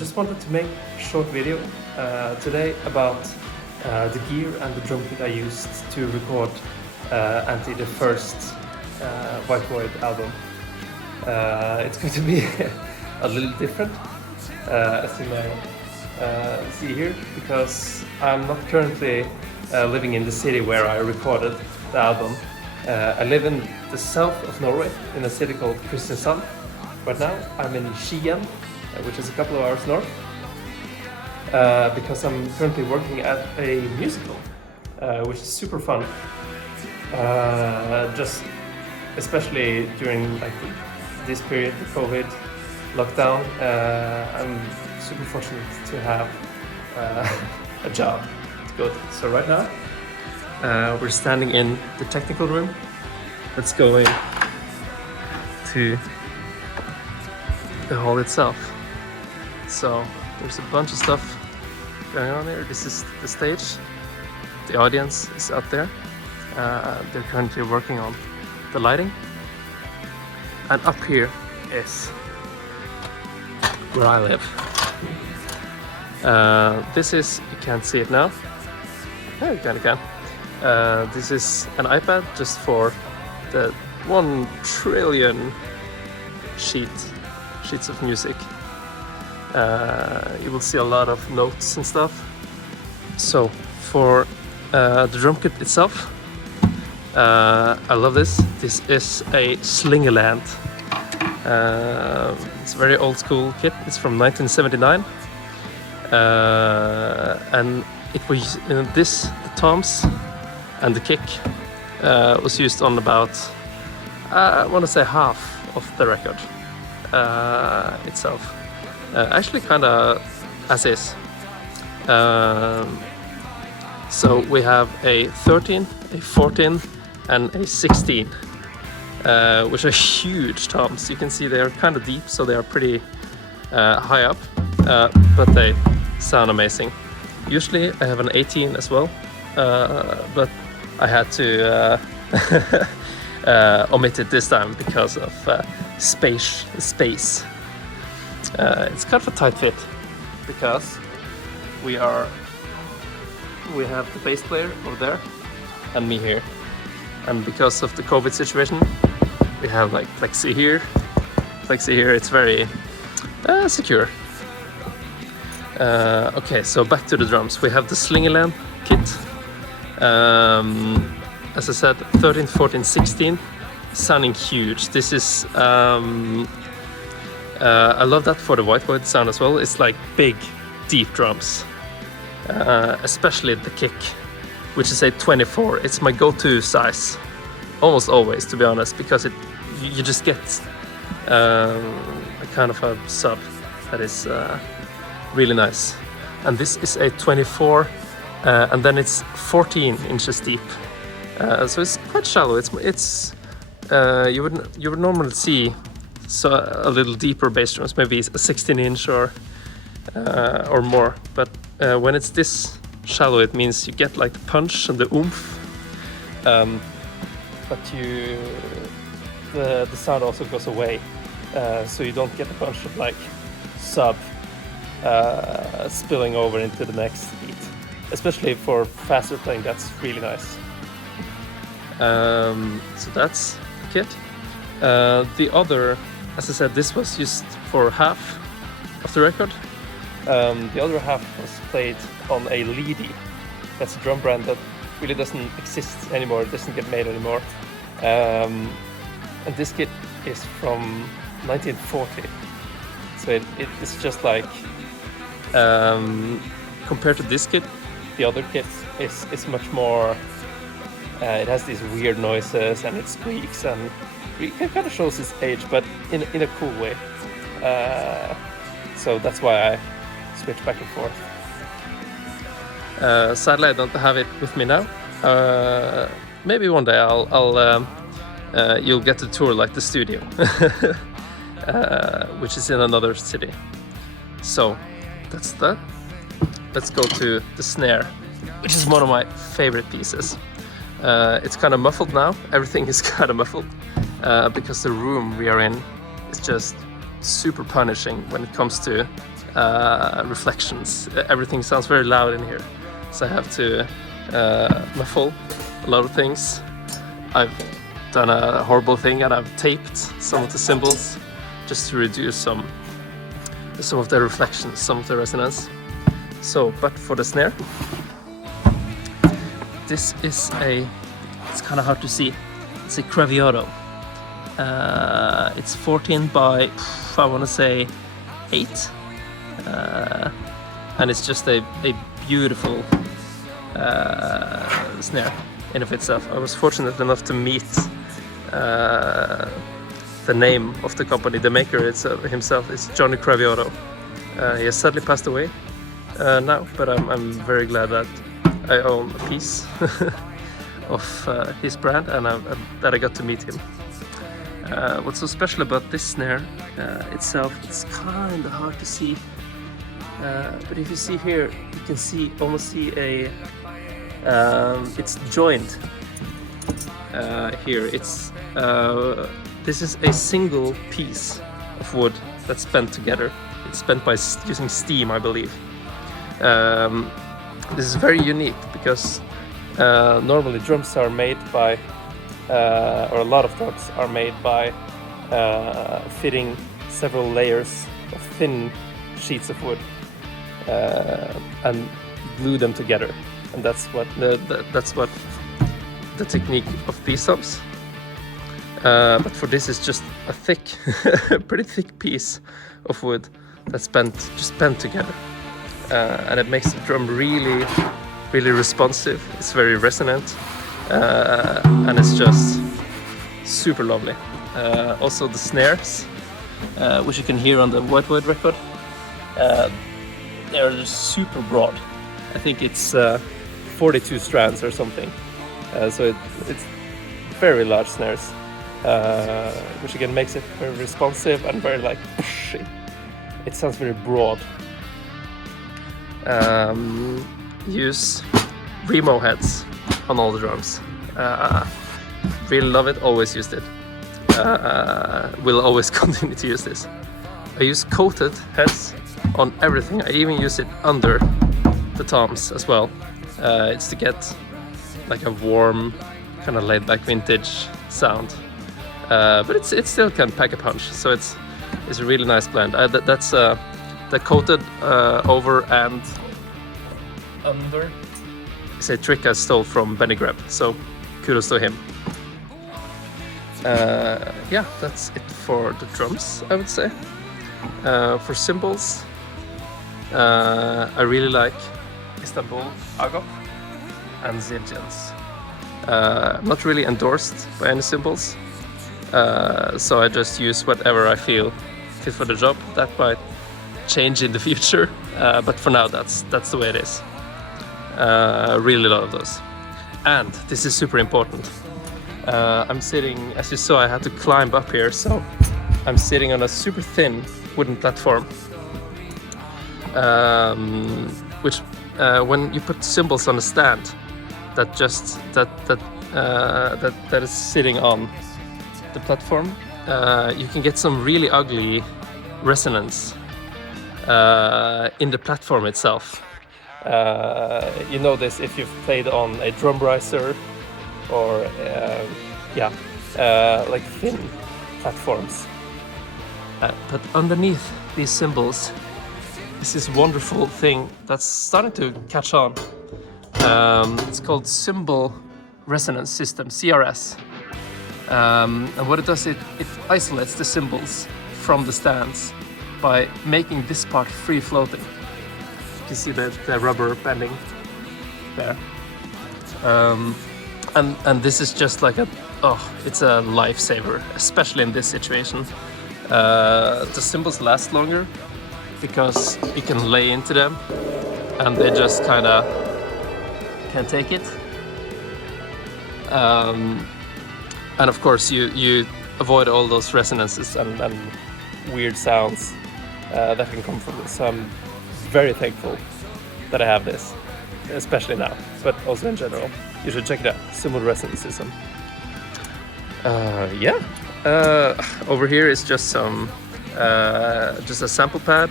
just wanted to make a short video today about the gear and the drum kit I used to record Anti, the first White Void album. It's going to be a little different, as you may see here, because I'm not currently living in the city where I recorded the album. I live in the south of Norway, in a city called Kristiansand. Right now I'm in Skien, which is a couple of hours north, because I'm currently working at a musical, which is super fun. Just especially during like this period, the COVID lockdown, I'm super fortunate to have a job to go to. So right now we're standing in the technical room that's going to the hall itself. So there's a bunch of stuff going on here. This is the stage. The audience is up there. They're currently working on the lighting. And up here is where I live. This is, you can't see it now. Yeah, you kind of can. This is an iPad just for the 1 trillion sheets of music. You will see a lot of notes and stuff. So for the drum kit itself, I love this. This is a Slingerland. It's a very old school kit. It's from 1979, and it was the toms and the kick was used on about I want to say half of the record itself. Actually kind of as is. So we have a 13, a 14 and a 16, which are huge toms. You can see they are kind of deep, so they are pretty high up, but they sound amazing. Usually I have an 18 as well, but I had to omit it this time because of space. It's kind of a tight fit because we have the bass player over there and me here, and because of the COVID situation we have like plexi here. It's very secure. Okay, so back to the drums. We have the Slingerland kit. As I said, 13, 14, 16, sounding huge. This is I love that for the White Void sound as well. It's like big, deep drums, especially the kick, which is a 24. It's my go-to size, almost always, to be honest, because you just get a kind of a sub that is really nice. And this is a 24, and then it's 14 inches deep, so it's quite shallow. It's you would normally see a little deeper bass drums, maybe a 16-inch or more. But when it's this shallow, it means you get like the punch and the oomph, but the sound also goes away, so you don't get a bunch of like sub spilling over into the next beat. Especially for faster playing, that's really nice. So that's the kit. The other, as I said, this was used for half of the record. The other half was played on a Leedy. That's a drum brand that really doesn't exist anymore, it doesn't get made anymore. And this kit is from 1940. So it's just like, compared to this kit, the other kit is much more, it has these weird noises and it squeaks and it kind of shows its age, but in a cool way. So that's why I switch back and forth. Sadly, I don't have it with me now. Maybe one day you'll get to tour like the studio, which is in another city. So that's that. Let's go to the snare, which is one of my favorite pieces. It's kind of muffled now. Everything is kind of muffled because the room we are in is just super punishing when it comes to reflections. Everything sounds very loud in here, so I have to muffle a lot of things. I've done a horrible thing and I've taped some of the cymbals just to reduce some of the reflections, some of the resonance. So, but for the snare, this is it's kind of hard to see. It's a Craviotto. It's 14 by, I want to say, 8. And it's just a beautiful snare in of itself. I was fortunate enough to meet the name of the company, the maker himself is Johnny Craviotto. He has sadly passed away now, but I'm very glad that I own a piece of his brand and that I got to meet him. What's so special about this snare itself, it's kind of hard to see, but if you see here, you can almost see it's joined here. This is a single piece of wood that's bent together. It's bent by using steam, I believe. This is very unique because normally drums are made by, or a lot of drums are made by fitting several layers of thin sheets of wood and glue them together, and that's what the technique of these subs. But for this, it's just a thick, pretty thick piece of wood that's just bent together, and it makes the drum really, really responsive. It's very resonant, and it's just super lovely. Also the snares, which you can hear on the White Void record, they're just super broad. I think it's 42 strands or something, so it's very large snares, which again makes it very responsive and very like pushy. It sounds very broad. Use remo heads on all the drums. Really love it, always used it. Will always continue to use this. I use coated heads on everything. I even use it under the toms as well. It's to get like a warm, kind of laid back vintage sound. But it still can pack a punch, so it's a really nice blend. That's the coated over and under is a trick I stole from Benny Greb, so kudos to him. Yeah, that's it for the drums, I would say. For cymbals, I really like Istanbul Agop and Zildjians. Not really endorsed by any cymbals, so I just use whatever I feel fit for the job. That might change in the future, but for now that's the way it is. Really love those. And this is super important. I'm sitting, as you saw, I had to climb up here, so I'm sitting on a super thin wooden platform, which when you put cymbals on a stand that is sitting on the platform, you can get some really ugly resonance in the platform itself. You know this if you've played on a drum riser or like thin platforms. But underneath these cymbals is this wonderful thing that's starting to catch on. It's called Cymbal Resonance System, CRS. And what it does, it isolates the cymbals from the stands by making this part free floating. You can see the rubber bending there. And this is just like it's a lifesaver, especially in this situation. The cymbals last longer because you can lay into them and they just kind of can take it. And of course you avoid all those resonances and weird sounds that can come from this. So I'm very thankful that I have this, especially now, but also in general. You should check it out, Cymbal Resonance System. Over here is just a sample pad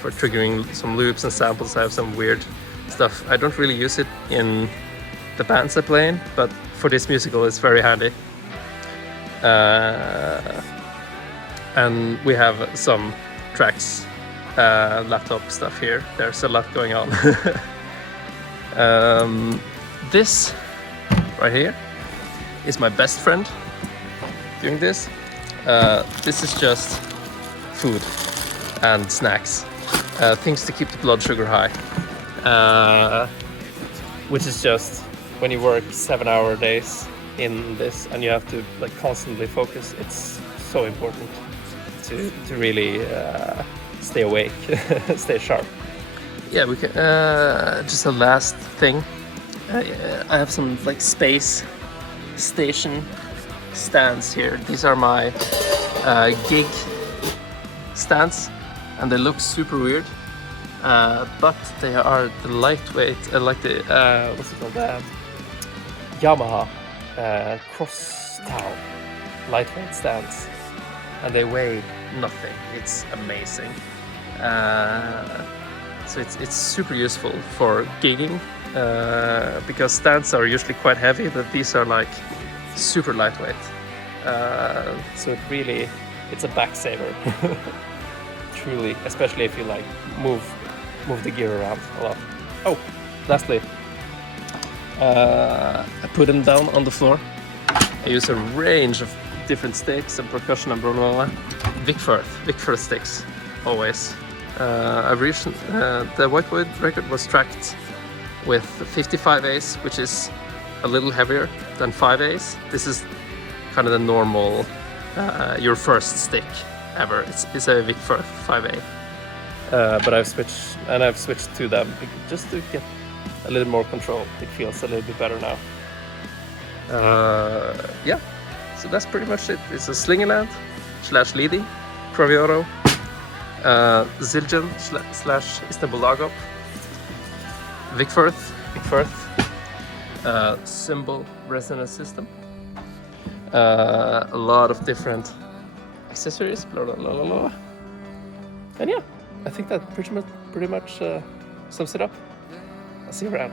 for for triggering some loops and samples. I have some weird stuff. I don't really use it in the bands I play in, but for this musical it's very handy. And we have some tracks, laptop stuff here. There's a lot going on. This right here is my best friend doing this. This is just food and snacks, things to keep the blood sugar high, which is just when you work 7-hour days in this and you have to like constantly focus. It's so important to really stay awake, stay sharp. Yeah, we can. Just a last thing. I have some like space station stands here. These are my gig stands, and they look super weird, but they are the lightweight, like the what's it called, Yamaha Crosstown lightweight stands, and they weigh nothing. It's amazing. So it's super useful for gigging, because stands are usually quite heavy, but these are like super lightweight. So it's a back saver. Truly, especially if you like move the gear around a lot. Oh, lastly, I put them down on the floor. I use a range of different sticks and percussion and blah blah blah. Vic sticks, always. The White Void record was tracked with 55As, which is a little heavier than 5As. This is kind of the normal, your first stick ever. It's a Vic Firth 5A. But I've switched to them just to get a little more control. It feels a little bit better now. Yeah, so that's pretty much it. It's a Slingerland / Lidi, Kravioro, Zildjian / Istanbul Agop, Vic Firth, cymbal resonance system, a lot of different accessories, blah blah blah blah blah. And yeah, I think that pretty much sums it up. I'll see you around.